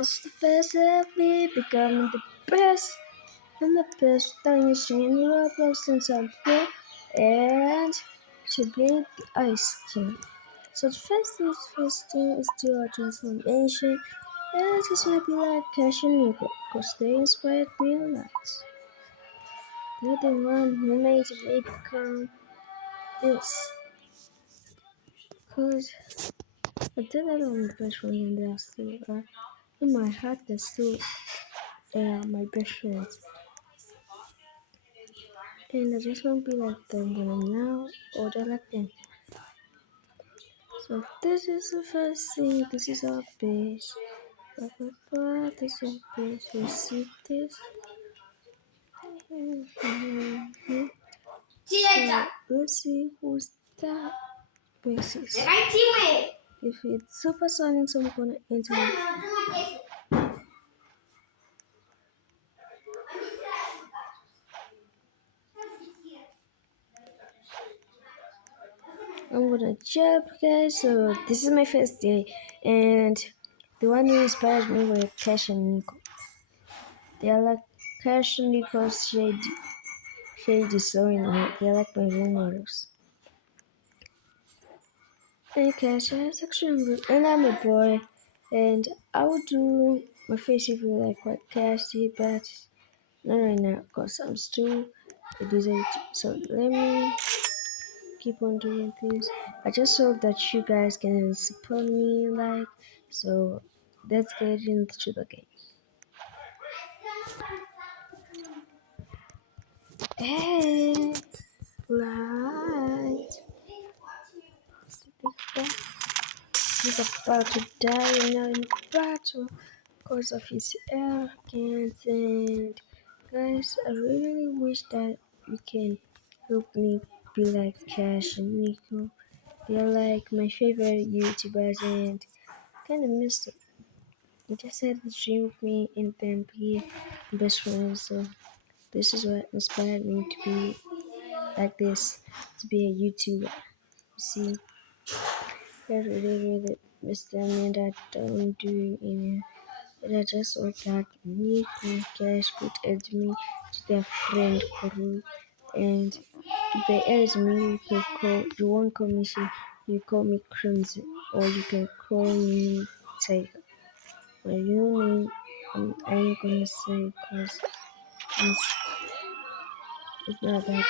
This is the first of me becoming the best and the best thing is in Roblox since I'm here and to be the ice king. So the first thing is to our transformation and this might be like Cash and Nico because they inspired me a lot. They're the one who made me become this. Because I did that on my best friend and they're still in my heart they're still my best friends. And I just won't be like them when I'm now older like them. So this is the first thing, this is our base. This is our base, you see this? So let's see who's that basis. If it's supersonic, so I'm gonna enter it. I'm gonna jump, guys. So this is my first day, and the one who inspired me were Cash and Nico. They are like Cash and Nico's shady sewing. They're like my role models. And Cash is actually good, and I'm a boy, and I would do my face if you like what Cash did, but not right now, cause I'm still a designer. So let me keep on doing things. I just hope that you guys can support me, like, so let's get into the game. Hey, light. He's about to die now in battle because of his arrogance. And guys, I really wish that you can help me be like Cash and Nico. They're like my favorite YouTubers and kind of missed it. I just had a dream of me and them be best friends. So this is what inspired me to be like this, to be a YouTuber. You see, I really miss them and I don't do any. And I just want that Nico Cash could add me to their friend group and if they add me, you won't call me she, you call me Crimson, or you can call me Tiger. My real name, I ain't gonna say because it's not that.